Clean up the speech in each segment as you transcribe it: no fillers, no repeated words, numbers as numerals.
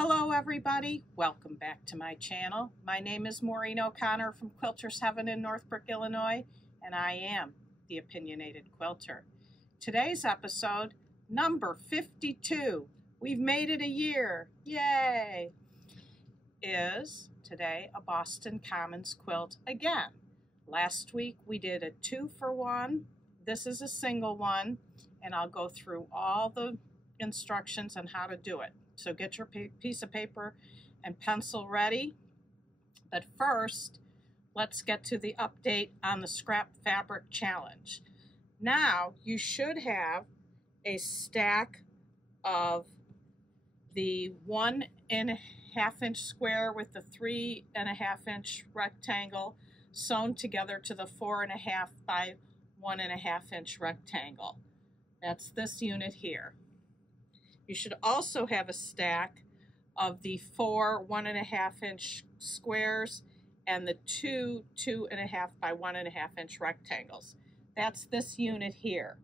Hello everybody, welcome back to my channel. My name is Maureen O'Connor from Quilters Heaven in Northbrook, Illinois, and I am the Opinionated Quilter. Today's episode, number 52, we've made it a year, yay, is today a Boston Commons quilt again. Last week we did a 2-for-1, this is a single one, and I'll go through all the instructions on how to do it. So get your piece of paper and pencil ready. But first, let's get to the update on the Scrap Fabric Challenge. Now, you should have a stack of the 1.5 inch square with the 3.5 inch rectangle sewn together to the 4.5 by 1.5 inch rectangle. That's this unit here. You should also have a stack of the 4 1.5 inch squares and the 2 2.5 by 1.5 inch rectangles. That's this unit here.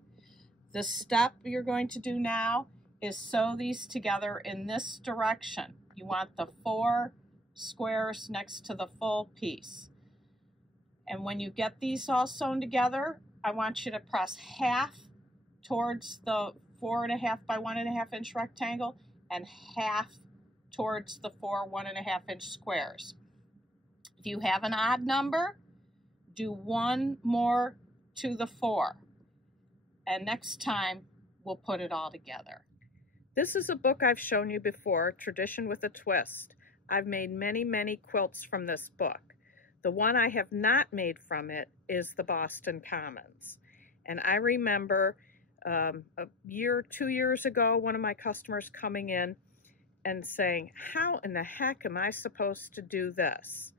The step you're going to do now is sew these together in this direction. You want the 4 squares next to the full piece. And when you get these all sewn together, I want you to press half towards the 4.5 by 1.5 inch rectangle and half towards the 4 1.5 inch squares. If you have an odd number, do one more to the 4. And next time, we'll put it all together. This is a book I've shown you before, Tradition with a Twist. I've made many, many quilts from this book. The one I have not made from it is the Boston Commons. And I remember a year, 2 years ago, one of my customers coming in and saying, how in the heck am I supposed to do this?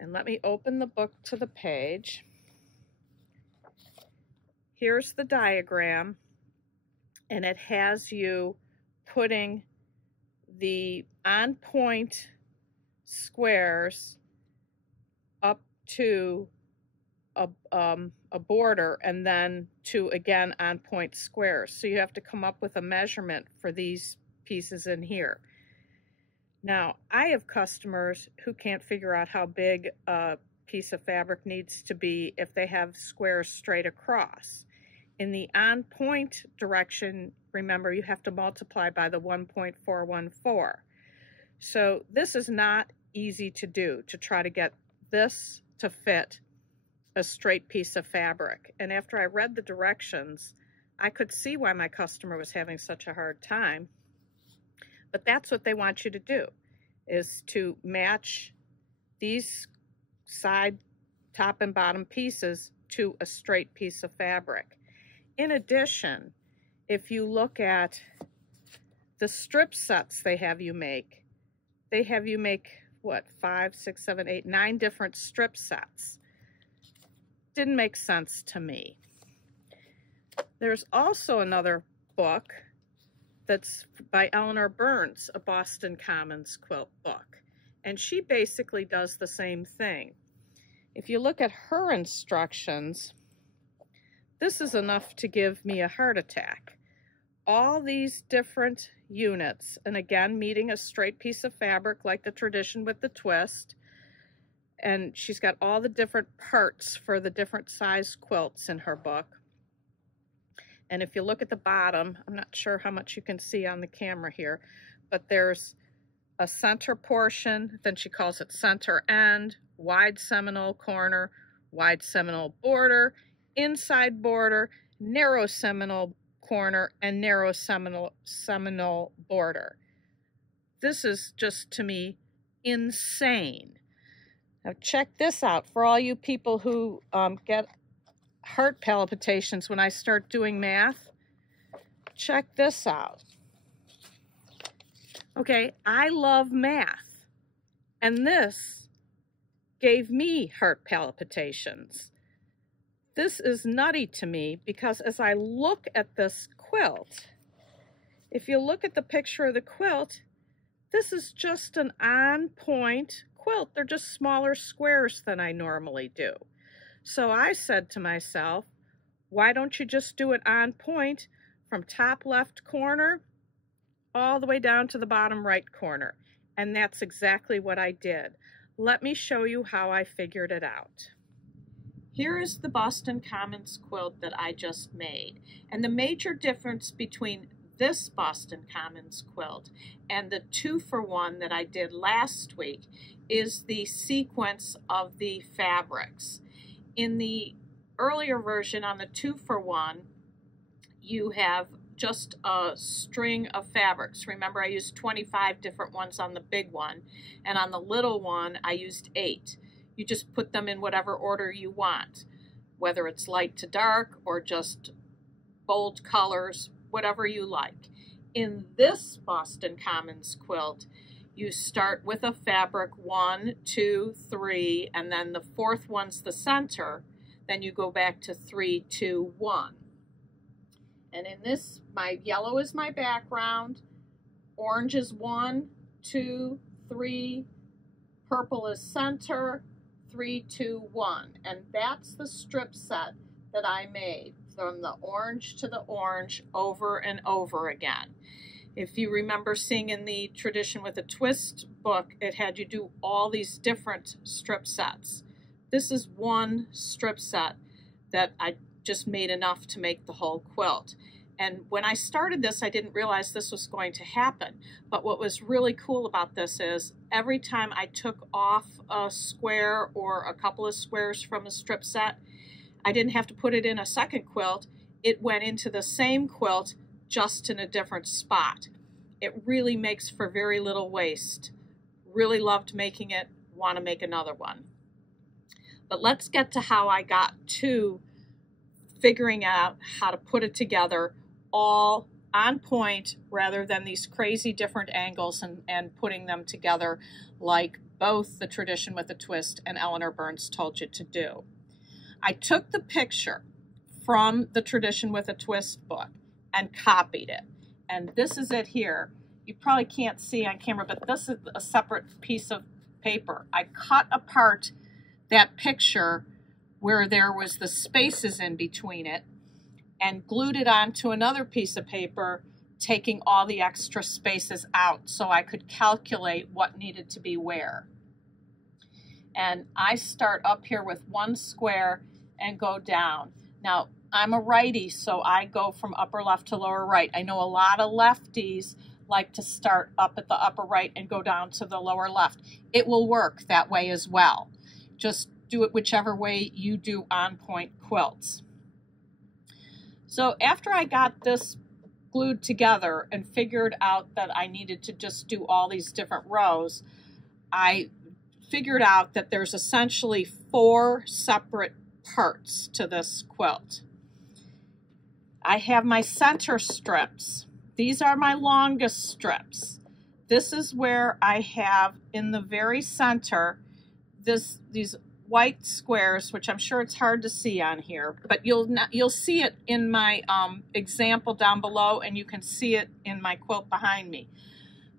And let me open the book to the page. Here's the diagram, and it has you putting the on-point squares up to a border and then to, again, on point squares. So you have to come up with a measurement for these pieces in here. Now, I have customers who can't figure out how big a piece of fabric needs to be if they have squares straight across. In the on point direction, remember, you have to multiply by the 1.414. So this is not easy to do, to try to get this to fit a straight piece of fabric. And after I read the directions, I could see why my customer was having such a hard time. But that's what they want you to do, is to match these side, top, and bottom pieces to a straight piece of fabric. In addition, if you look at the strip sets they have you make what, 5, 6, 7, 8, 9 different strip sets. Didn't make sense to me. There's also another book that's by Eleanor Burns, a Boston Commons quilt book, and she basically does the same thing. If you look at her instructions, this is enough to give me a heart attack. All these different units, and again, meeting a straight piece of fabric like the Tradition with the Twist, and she's got all the different parts for the different size quilts in her book. And if you look at the bottom, I'm not sure how much you can see on the camera here, but there's a center portion, then she calls it center end, wide Seminole corner, wide Seminole border, inside border, narrow Seminole corner, and narrow Seminole border. This is just, to me, insane. Now check this out for all you people who get heart palpitations when I start doing math. Check this out. Okay, I love math, and this gave me heart palpitations. This is nutty to me because as I look at this quilt, if you look at the picture of the quilt, this is just an on-point quilt. They're just smaller squares than I normally do. So I said to myself, why don't you just do it on point from top left corner all the way down to the bottom right corner. And that's exactly what I did. Let me show you how I figured it out. Here is the Boston Commons quilt that I just made. And the major difference between this Boston Commons quilt and the 2-for-1 that I did last week is the sequence of the fabrics. In the earlier version on the 2-for-1, you have just a string of fabrics. Remember, I used 25 different ones on the big one, and on the little one I used 8. You just put them in whatever order you want, whether it's light to dark or just bold colors, whatever you like. In this Boston Commons quilt, you start with a fabric 1, 2, 3, and then the 4th one's the center. Then you go back to 3, 2, 1. And in this, my yellow is my background, orange is 1, 2, 3, purple is center, 3, 2, 1. And that's the strip set that I made from the orange to the orange over and over again. If you remember seeing in the Tradition with a Twist book, it had you do all these different strip sets. This is one strip set that I just made enough to make the whole quilt. And when I started this, I didn't realize this was going to happen. But what was really cool about this is every time I took off a square or a couple of squares from a strip set, I didn't have to put it in a second quilt. It went into the same quilt, just in a different spot. It really makes for very little waste. Really loved making it, want to make another one. But let's get to how I got to figuring out how to put it together all on point rather than these crazy different angles and putting them together like both the Tradition with a Twist and Eleanor Burns told you to do. I took the picture from the Tradition with a Twist book and copied it. And this is it here. You probably can't see on camera, but this is a separate piece of paper. I cut apart that picture where there was the spaces in between it and glued it onto another piece of paper, taking all the extra spaces out so I could calculate what needed to be where. And I start up here with one square and go down. Now, I'm a righty, so I go from upper left to lower right. I know a lot of lefties like to start up at the upper right and go down to the lower left. It will work that way as well. Just do it whichever way you do on point quilts. So after I got this glued together and figured out that I needed to just do all these different rows, I figured out that there's essentially 4 separate parts to this quilt. I have my center strips. These are my longest strips. This is where I have in the very center these white squares, which I'm sure it's hard to see on here, but you'll see it in my example down below, and you can see it in my quilt behind me.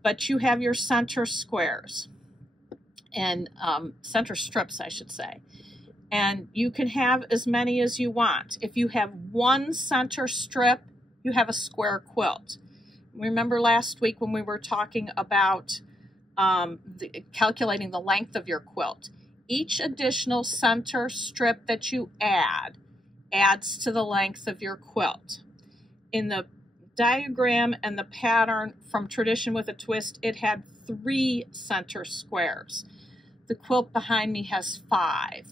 But you have your center squares and center strips, I should say. And you can have as many as you want. If you have one center strip, you have a square quilt. Remember last week when we were talking about calculating the length of your quilt? Each additional center strip that you add adds to the length of your quilt. In the diagram and the pattern from Tradition with a Twist, it had 3 center squares. The quilt behind me has 5.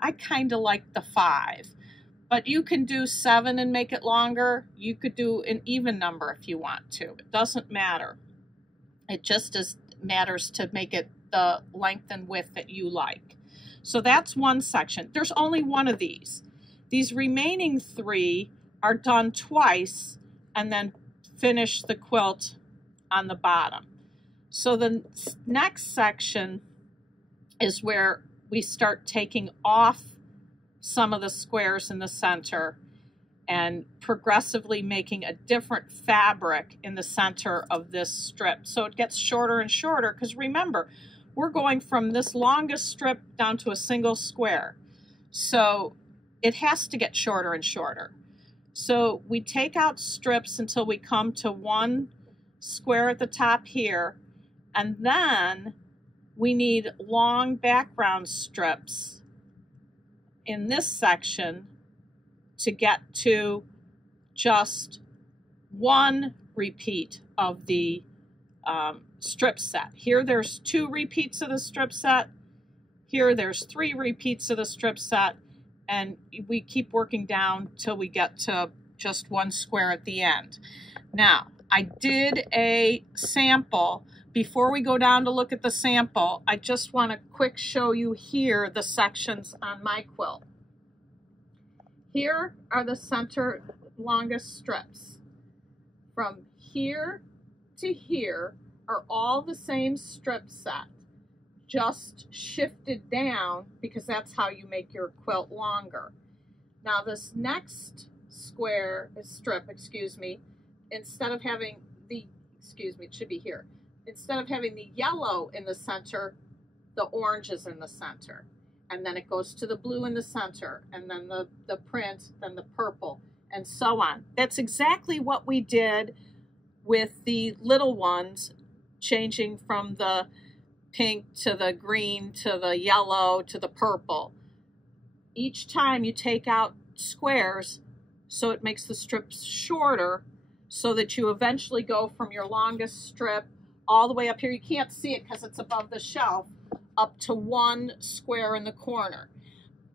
I kind of like the 5, but you can do 7 and make it longer. You could do an even number if you want to. It doesn't matter. It just matters to make it the length and width that you like. So that's one section. There's only one of these. These remaining 3 are done twice and then finish the quilt on the bottom. So the next section is where we start taking off some of the squares in the center and progressively making a different fabric in the center of this strip. So it gets shorter and shorter because remember, we're going from this longest strip down to a single square. So it has to get shorter and shorter. So we take out strips until we come to one square at the top here, and then we need long background strips in this section to get to just one repeat of the strip set. Here there's 2 repeats of the strip set. Here there's 3 repeats of the strip set, and we keep working down till we get to just 1 square at the end. Now, I did a sample. Before we go down to look at the sample, I just want to quick show you here the sections on my quilt. Here are the center longest strips. From here to here are all the same strip set, just shifted down because that's how you make your quilt longer. Now this next strip, instead of having the, it should be here. Instead of having the yellow in the center, the orange is in the center. And then it goes to the blue in the center, and then the print, then the purple, and so on. That's exactly what we did with the little ones, changing from the pink to the green to the yellow to the purple. Each time you take out squares, so it makes the strips shorter, so that you eventually go from your longest strip all the way up here. You can't see it because it's above the shelf, up to 1 square in the corner.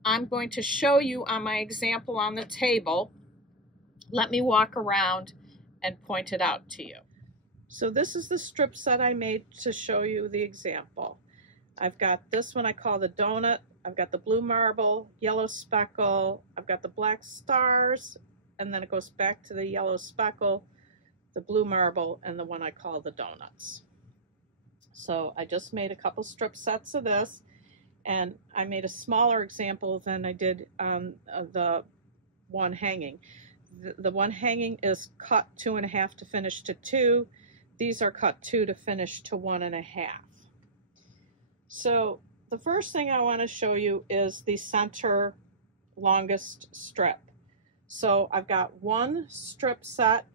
I'm going to show you on my example on the table. Let me walk around and point it out to you. So this is the strip set I made to show you the example. I've got this one I call the donut. I've got the blue marble, yellow speckle, I've got the black stars, and then it goes back to the yellow speckle, the blue marble, and the one I call the donuts. So I just made a couple strip sets of this, and I made a smaller example than I did the one hanging. The one hanging is cut 2.5 to finish to 2. These are cut 2 to finish to 1.5. So the first thing I want to show you is the center longest strip. So I've got 1 strip set.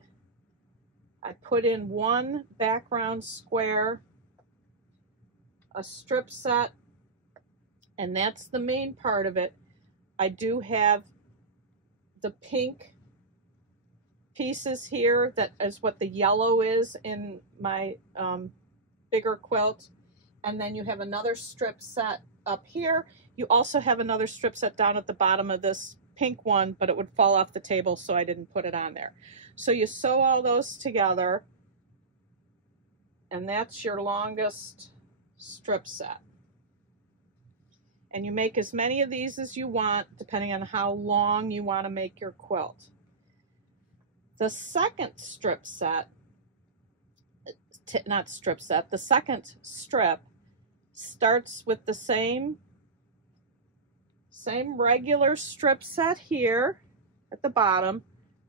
I put in 1 background square, a strip set, and that's the main part of it. I do have the pink pieces here. That is what the yellow is in my bigger quilt. And then you have another strip set up here. You also have another strip set down at the bottom of this pink one, but it would fall off the table, so I didn't put it on there. So you sew all those together, and that's your longest strip set. And you make as many of these as you want, depending on how long you want to make your quilt. The second strip set, the second strip starts with the same regular strip set here at the bottom,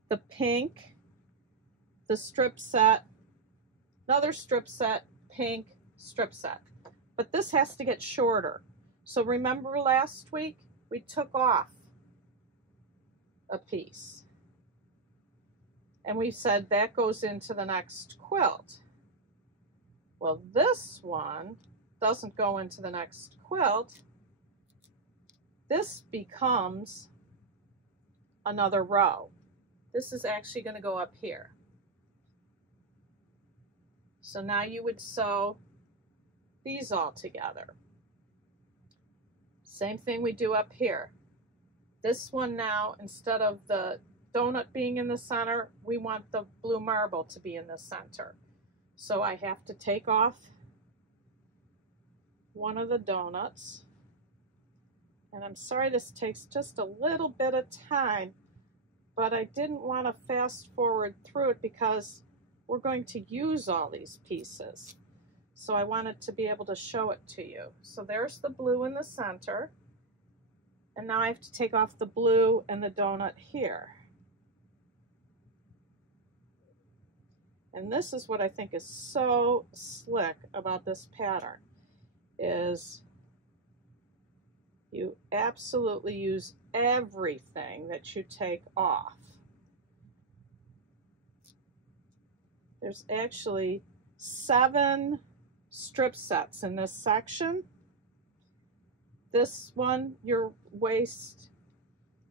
the pink, the strip set, another strip set, pink, strip set. But this has to get shorter. So remember last week we took off a piece, and we said that goes into the next quilt. Well, this one doesn't go into the next quilt. This becomes another row. This is actually going to go up here. So now you would sew these all together. Same thing we do up here. This one now, instead of the donut being in the center, we want the blue marble to be in the center. So I have to take off one of the donuts. And I'm sorry this takes just a little bit of time, but I didn't want to fast forward through it because we're going to use all these pieces. So I wanted to be able to show it to you. So there's the blue in the center. And now I have to take off the blue and the donut here. And this is what I think is so slick about this pattern, is you absolutely use everything that you take off. There's actually 7 strip sets in this section. This one, your waist,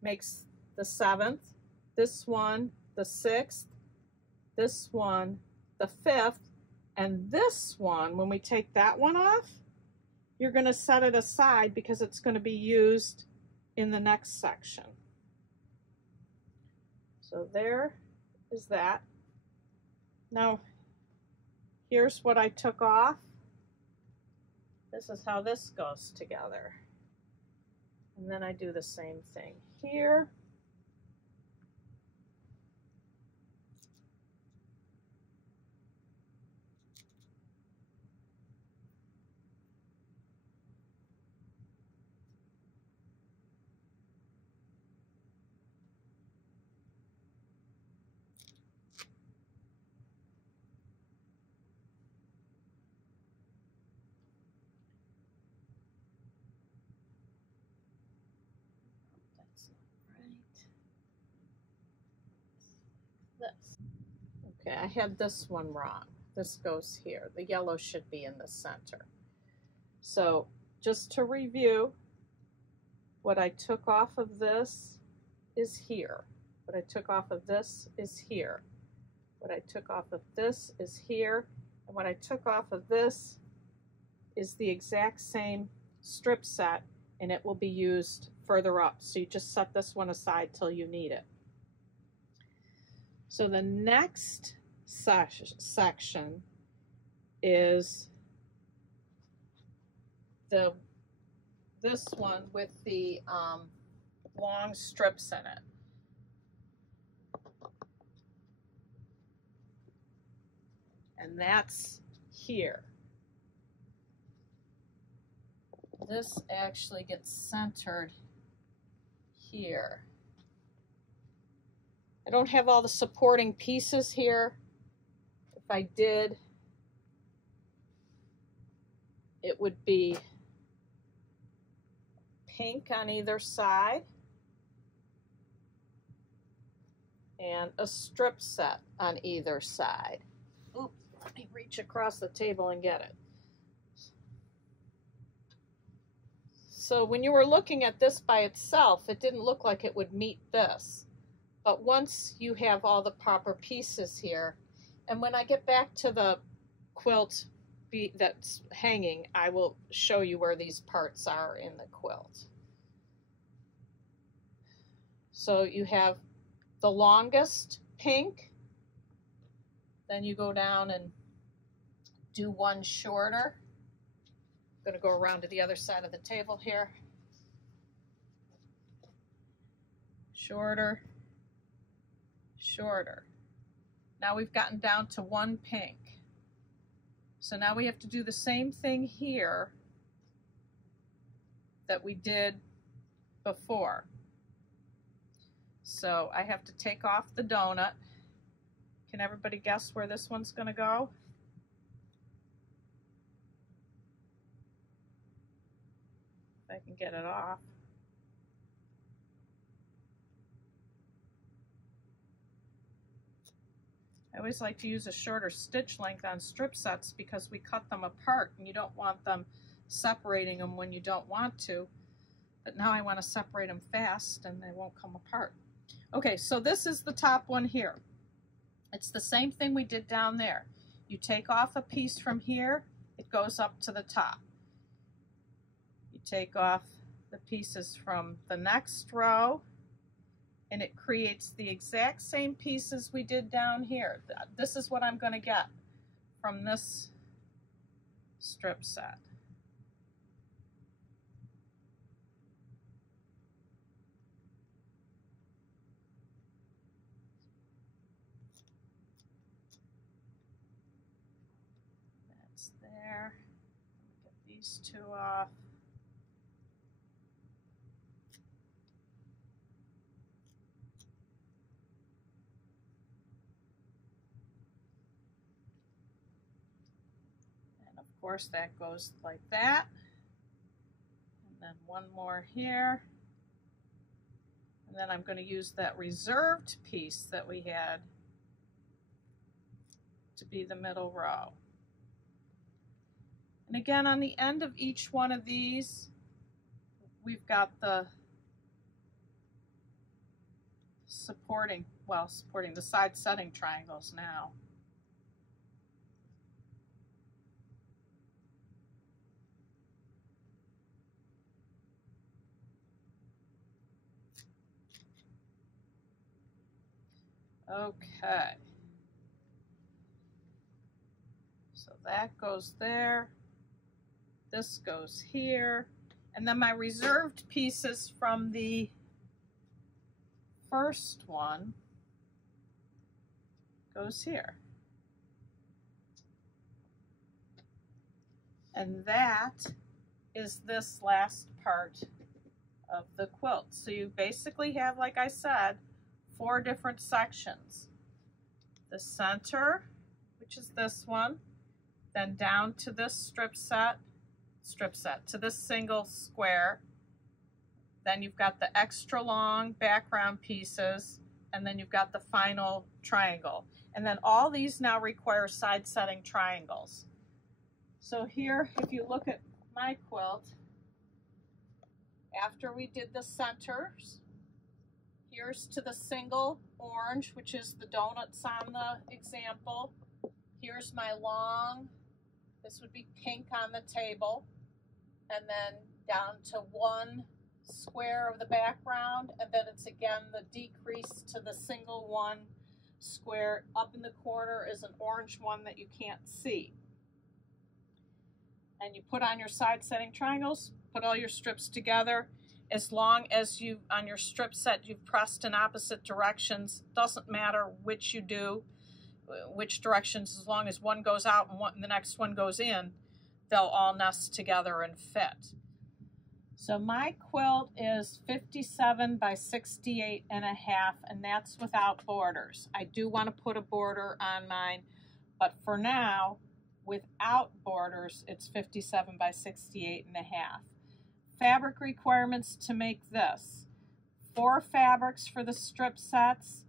makes the 7th. This one, the 6th. This one, the 5th. And this one, when we take that one off, you're going to set it aside because it's going to be used in the next section. So there is that. Now, here's what I took off. This is how this goes together. And then I do the same thing here. This. Okay, I had this one wrong. This goes here. The yellow should be in the center. So just to review, what I took off of this is here. What I took off of this is here. What I took off of this is here. And what I took off of this is the exact same strip set, and it will be used further up. So you just set this one aside till you need it. So the next section is this one with the long strips in it. And that's here. This actually gets centered here. I don't have all the supporting pieces here. If I did, it would be pink on either side and a strip set on either side. Oops, let me reach across the table and get it. So when you were looking at this by itself, it didn't look like it would meet this. But once you have all the proper pieces here, and when I get back to the quilt that's hanging, I will show you where these parts are in the quilt. So you have the longest pink, then you go down and do one shorter. I'm going to go around to the other side of the table here. Shorter, shorter. Now we've gotten down to one pink. So now we have to do the same thing here that we did before. So I have to take off the donut. Can everybody guess where this one's going to go? If I can get it off. I always like to use a shorter stitch length on strip sets because we cut them apart and you don't want them separating them when you don't want to. But now I want to separate them fast and they won't come apart. Okay, so this is the top one here. It's the same thing we did down there. You take off a piece from here, it goes up to the top. You take off the pieces from the next row, and it creates the exact same pieces we did down here. This is what I'm going to get from this strip set. That's there. Get these two off. Of course, that goes like that. And then one more here. And then I'm going to use that reserved piece that we had to be the middle row. And again, on the end of each one of these, we've got the supporting the side setting triangles now. Okay. So that goes there. This goes here. And then my reserved pieces from the first one goes here. And that is this last part of the quilt. So you basically have, like I said, 4 different sections. The center, which is this one, then down to this strip set, to this single square. Then you've got the extra long background pieces, and then you've got the final triangle. And then all these now require side setting triangles. So here, if you look at my quilt, after we did the centers, here's to the single orange, which is the donuts on the example. Here's my long, this would be pink on the table, and then down to 1 square of the background, and then it's again the decrease to the single 1 square. Up in the corner is an orange one that you can't see. And you put on your side setting triangles, put all your strips together. As long as you, on your strip set, you've pressed in opposite directions, doesn't matter which you do, which directions, as long as one goes out and the next one goes in, they'll all nest together and fit. So my quilt is 57 by 68 and a half, and that's without borders. I do want to put a border on mine, but for now, without borders, it's 57 by 68 and a half. Fabric requirements to make this: 4 fabrics for the strip sets,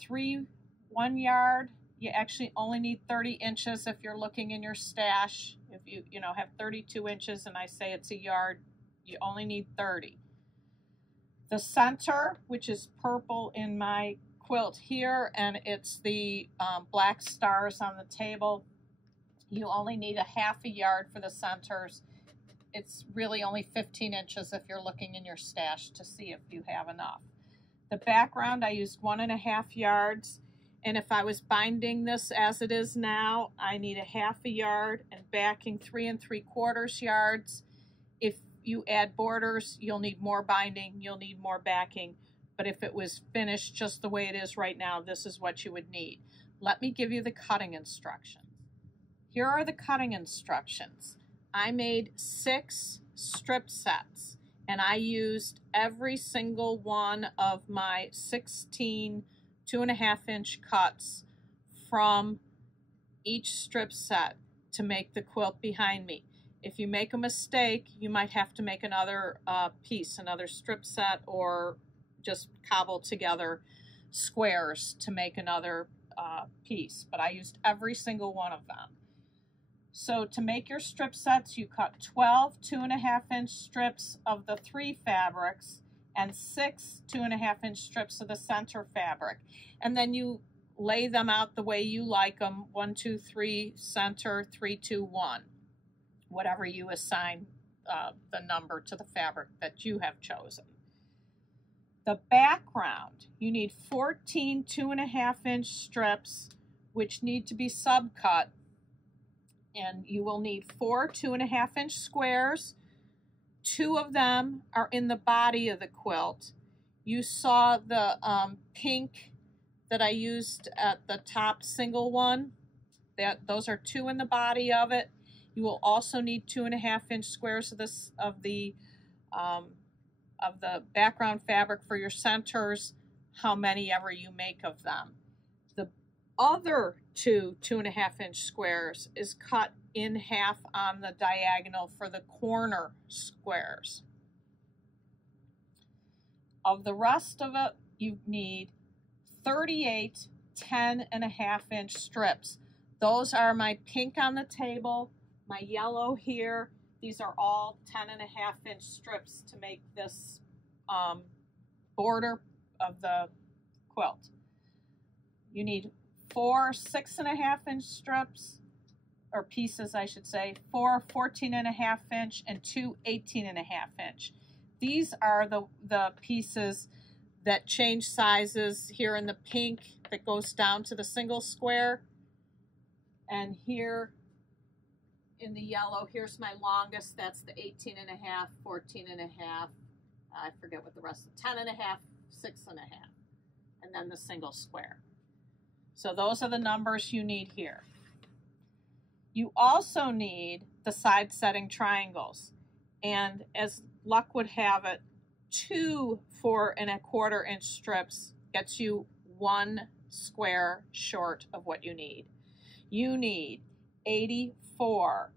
3 1 yard. You actually only need 30 inches if you're looking in your stash. If you have 32 inches and I say it's a yard, you only need 30. The center, which is purple in my quilt here, and it's the black stars on the table, you only need a ½ yard for the centers. It's really only 15 inches if you're looking in your stash to see if you have enough. The background, I used 1½ yards. And if I was binding this as it is now, I need a ½ yard, and backing 3 3/4 yards. If you add borders, you'll need more binding, you'll need more backing. But if it was finished just the way it is right now, this is what you would need. Let me give you the cutting instructions. Here are the cutting instructions. I made 6 strip sets, and I used every single one of my 16 2½ cuts from each strip set to make the quilt behind me. If you make a mistake, you might have to make another piece, another strip set, or just cobble together squares to make another piece. But I used every single one of them. So to make your strip sets, you cut 12 2½ strips of the 3 fabrics and 6 2½ strips of the center fabric. And then you lay them out the way you like them: 1 2 3 center, 3 2 1, whatever you assign the number to the fabric that you have chosen. The background, you need 14 2½ strips, which need to be subcut, and you will need 4 2½ squares. 2 of them are in the body of the quilt. You saw the pink that I used at the top single one. Those are 2 in the body of it. You will also need 2½ squares of the background fabric for your centers, how many ever you make of them. The other 2 2½ squares is cut in half on the diagonal for the corner squares. Of the rest of it, you need 38 10½ strips. those are my pink on the table, my yellow here. These are all 10.5-inch strips to make this border of the quilt. You need 4 6.5-inch strips, or pieces I should say, 4 14.5-inch and 2 18.5-inch. These are the pieces that change sizes. Here in the pink that goes down to the single square, and here in the yellow, here's my longest, that's the 18.5, 14.5, I forget what the rest of 10.5, 6.5, and then the single square. So those are the numbers you need here. You also need the side setting triangles, and as luck would have it, 2 4.25-inch strips gets you 1 square short of what you need. You need 84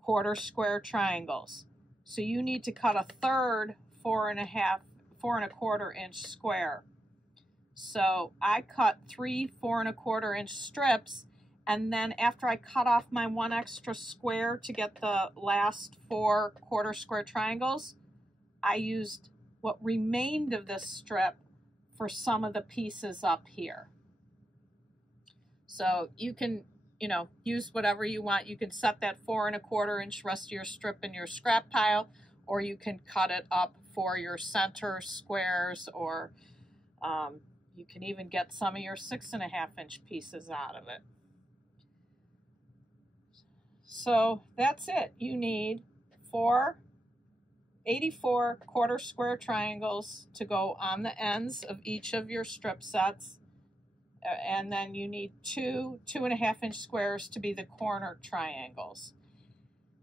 quarter square triangles. So you need to cut a third 4.25-inch square. So I cut 3 4.25-inch strips, and then after I cut off my 1 extra square to get the last 4 quarter square triangles, I used what remained of this strip for some of the pieces up here. So you can, use whatever you want. You can set that 4.25-inch rest of your strip in your scrap pile, or you can cut it up for your center squares, or you can even get some of your 6.5-inch pieces out of it. So that's it. You need 84 quarter square triangles to go on the ends of each of your strip sets. And then you need 2 2.5-inch squares to be the corner triangles.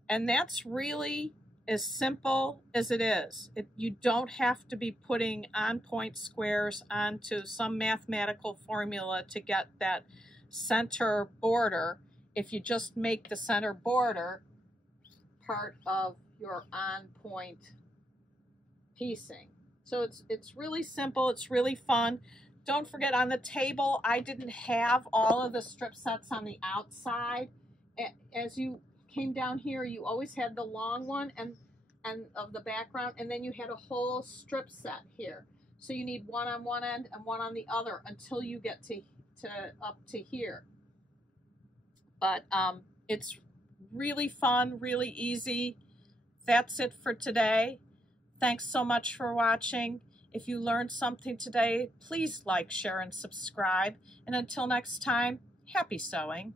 And that's really as simple as it is. You don't have to be putting on-point squares onto some mathematical formula to get that center border. If you just make the center border part of your on-point piecing. So it's really simple, it's really fun. Don't forget, on the table, I didn't have all of the strip sets on the outside. As you came down here, you always had the long one and of the background, and then you had a whole strip set here. So you need one on one end and one on the other until you get to up to here. But it's really fun, really easy. That's it for today. Thanks so much for watching. If you learned something today, please like, share, and subscribe. And until next time, happy sewing.